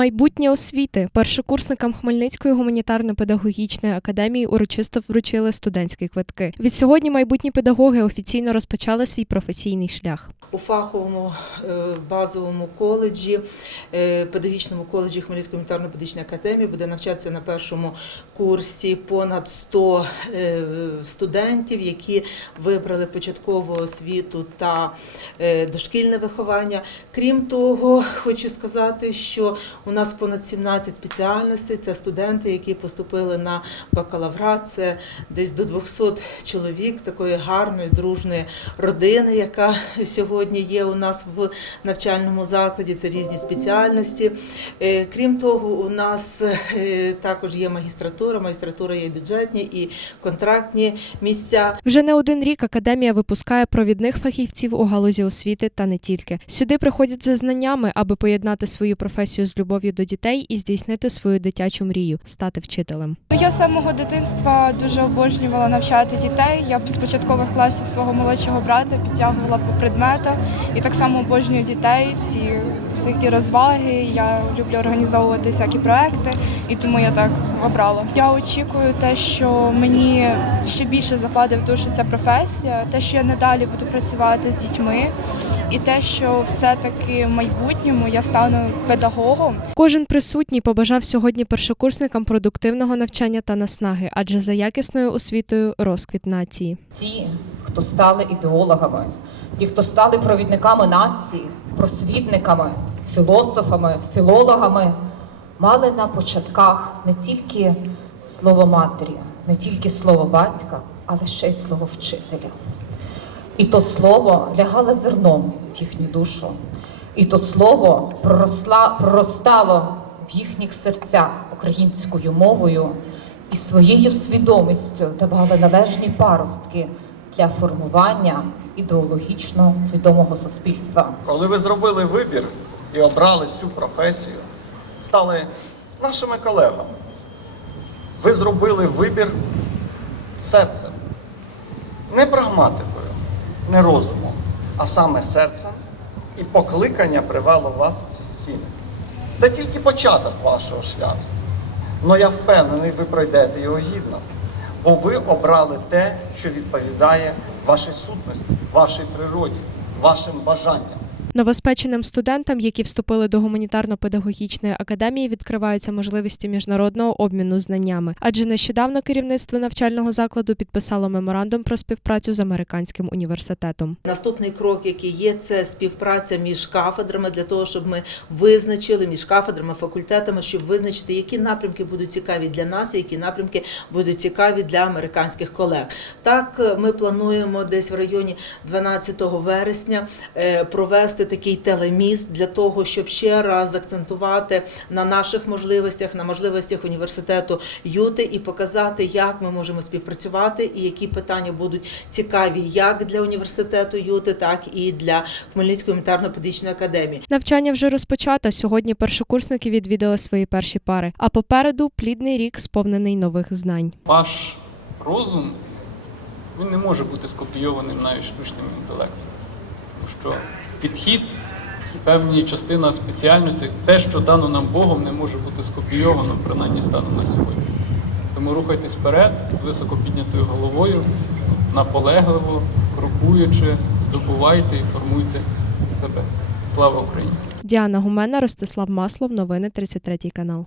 Майбутнє освіти першокурсникам Хмельницької гуманітарно-педагогічної академії урочисто вручили студентські квитки. Відсьогодні майбутні педагоги офіційно розпочали свій професійний шлях. У фаховому е, базовому коледжі, е, педагогічному коледжі Хмельницької гуманітарно-педагогічної академії буде навчатися на першому курсі понад 100 е, студентів, які вибрали початкову освіту та дошкільне виховання. Крім того, хочу сказати, що у нас понад 17 спеціальностей. Це студенти, які поступили на бакалаврат. Це десь до 200 чоловік такої гарної, дружної родини, яка сьогодні є у нас в навчальному закладі. Це різні спеціальності. Е, Крім того, у нас е, також є магістратура, магістратура є бюджетні і контрактні місця. Вже не один рік академія випускає провідних фахівців у галузі освіти та не тільки. Сюди приходять за знаннями, аби поєднати свою професію з любов'ю до дітей і здійснити свою дитячу мрію стати вчителем. Я з самого дитинства дуже обожнювала навчати дітей. Я з початкових класів свого молодшого брата підтягувала по предметах і так само обожнюю дітей. Ці всякі розваги. Я люблю організовувати всякі проекти, і тому я так обрала. Я очікую те, що мені ще більше западе в душу ця професія, те, що я надалі буду працювати з дітьми, і те, що все-таки в майбутньому я стану педагогом. Кожен присутній побажав сьогодні першокурсникам продуктивного навчання та наснаги, адже за якісною освітою розквіт нації. Ті, хто стали ідеологами, ті, хто стали провідниками нації, просвітниками, філософами, філологами, мали на початках не тільки слово матері, не тільки слово батька, але ще й слово вчителя. І то слово лягало зерном в їхню душу, і то слово проросла, проростало в їхніх серцях українською мовою і своєю свідомістю давали належні паростки для формування ідеологічно свідомого суспільства. Коли ви зробили вибір і обрали цю професію, стали нашими колегами. Ви зробили вибір серцем, не прагматикою, не розумом, а саме серцем, і покликання привело вас в ці стіни. Це тільки початок вашого шляху. Але я впевнений, ви пройдете його гідно, бо ви обрали те, що відповідає вашій сутності, вашій природі, вашим бажанням. Новоспеченим студентам, які вступили до гуманітарно-педагогічної академії, відкриваються можливості міжнародного обміну знаннями, адже нещодавно керівництво навчального закладу підписало меморандум про співпрацю з американським університетом. Наступний крок, який є, це співпраця між кафедрами для того, щоб ми визначили між кафедрами, факультетами, щоб визначити, які напрямки будуть цікаві для нас, які напрямки будуть цікаві для американських колег. Так, е, ми плануємо десь в районі 12 вересня е, провести такий телеміст для того, щоб ще раз акцентувати на наших можливостях, на можливостях університету Юти і показати, як ми можемо співпрацювати і які питання будуть цікаві як для університету Юти, так і для Хмельницької гуманітарно-педагогічної академії. Навчання вже розпочато. Сьогодні першокурсники відвідали свої перші пари. А попереду плідний рік сповнений нових знань. ваш розум він не може бути скопійованим навіть штучним інтелектом. Тому що підхід і певні частина спеціальності, те, що дано нам Богом, не може бути скопійовано, принаймні станом на сьогодні. Тому рухайтесь вперед з високо піднятою головою, наполегливо, крокуючи, здобувайте і формуйте себе. Слава Україні! Діана Гумена, Ростислав Маслов, новини 33 канал.